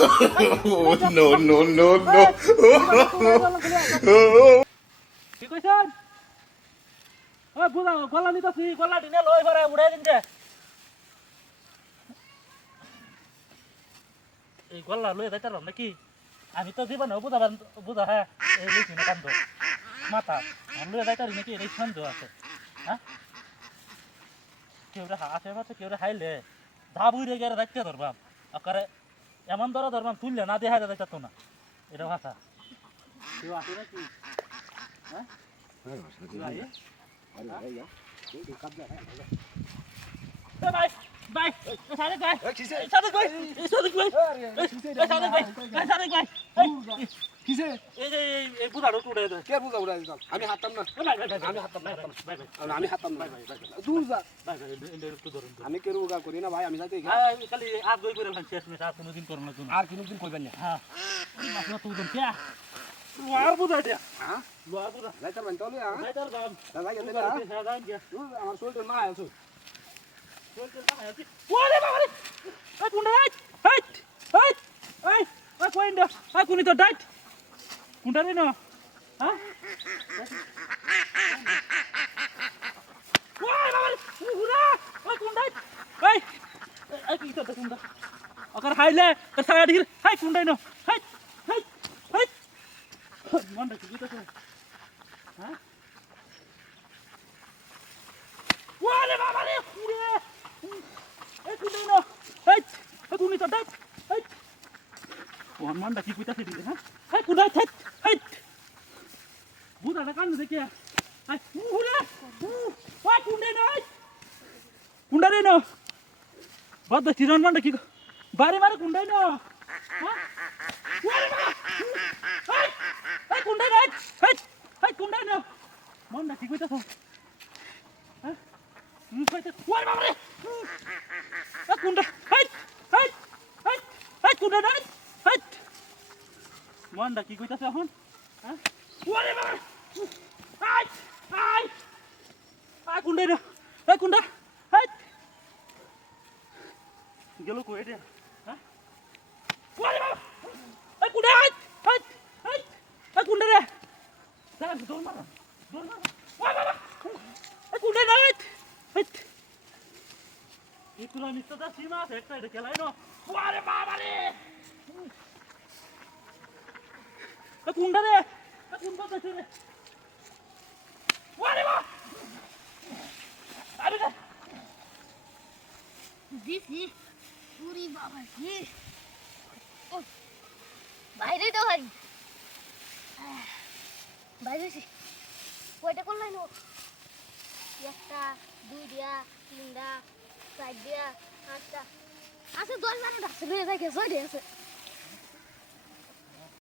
no, no, no, no. কি কইছেন ওই বুঝা গলা নিতেছি গলা দিনে লই করে উড়াই দিন যে এই গলা লই যাইতাম নাকি আমি তো জীবন বুঝা হ্যাঁ এই লিখি না কান্দ মাথা আমি লই যাইতারি নাকি এই সন্দেহ আছে হ্যাঁ কেউ আশেপাশে কেউ হাইলে ধাপ উড়ে গেলে যাইতে ধরবাম আকারে এমন ধরবাম তুললে না দেখা যাইতো না এটা ভাষা কেউ আসে নাকি হ্যাঁ ভাই ভাই সাদেক ভাই সাদেক ভাই সাদেক ভাই সাদেক ভাই সাদেক ভাই কিসে এই যে এই বুড়াটা উড়ে দেয় কে বুঝা উড়াই দিতাম আমি হাততাম না আমি হাততাম না আমি হাততাম না দূর যা একটু ধরুন আমি কেউ উগা করি না ভাই আমি যাইতে খালি আর দই করে শেষ মেশ আর কোনোদিন করো না আর কোনোদিন কইবেন না হ্যাঁ মাসনা তুই কে লোয়ার বুঝা এটা হ্যাঁ লোয়ার বুঝা যাইতার বান তাহলে হ্যাঁ যাইতার দাম যাই গেলে আমার শরীরটা না আছে ওরে বাবা রে এই কুন্ডা এই এই এই এই কইন্ডা এই কুনি তো ডাইট কুন্ডা রে না হ্যাঁ ওরে বাবা রে উরা ওই কুন্ডা এই এই কি তো কুন্ডা আকার হাইলে তো সারা দির হাই কুন্ডাই না হাই হাই হাই মন্ডা কি তো হ্যাঁ ওরে বাবা রে উরে এই কুন্ডাই না এই কুনি তো ডাইট এই ওর মনটা কি কইতাছে দিলে হ্যাঁ এই কুন্ডাই থেত এই বুড়াটা কান দেখে এই উরে ওই কুন্ডাই না কুন্ডা রে না বাদ দে তিরন মনটা কি বারে বারে কুন্ডাই না হ্যাঁ ওরে বাবা এই কুন্ডাই না এই কুন্ডাই না মনটা কি কইতাছে হ্যাঁ কইতে ওরে বাবা রে এই কুন্ডা এই কুন্ডা না এই মনটা কি কইতাছে এখন হ্যাঁ ওরে বাবা আই আই আই কুন্ডা না এই কুন্ডা এই গেল কই রে হ্যাঁ ওরে বাবা এই কুন্ডা এই কুন্ডা রে দাঁড়া দৌড় মার ওরে বাবা এই কুন্ডা না এই ইকুলা মিস্টারটা সীমা আছে একটা এটা খেলাই না ওরে বাবা রে কুন্ডা রে কুন্ডা আছে রে ওরে বাবা আরে দিছি পুরি বাবা কি ও বাইরে তো হারি বাইরে সি কয়টা করলাই নো একটা দুইটা তিনটা চারটা পাঁচটা আছে 10 12টা আছে বেরে থাকে 6টা আছে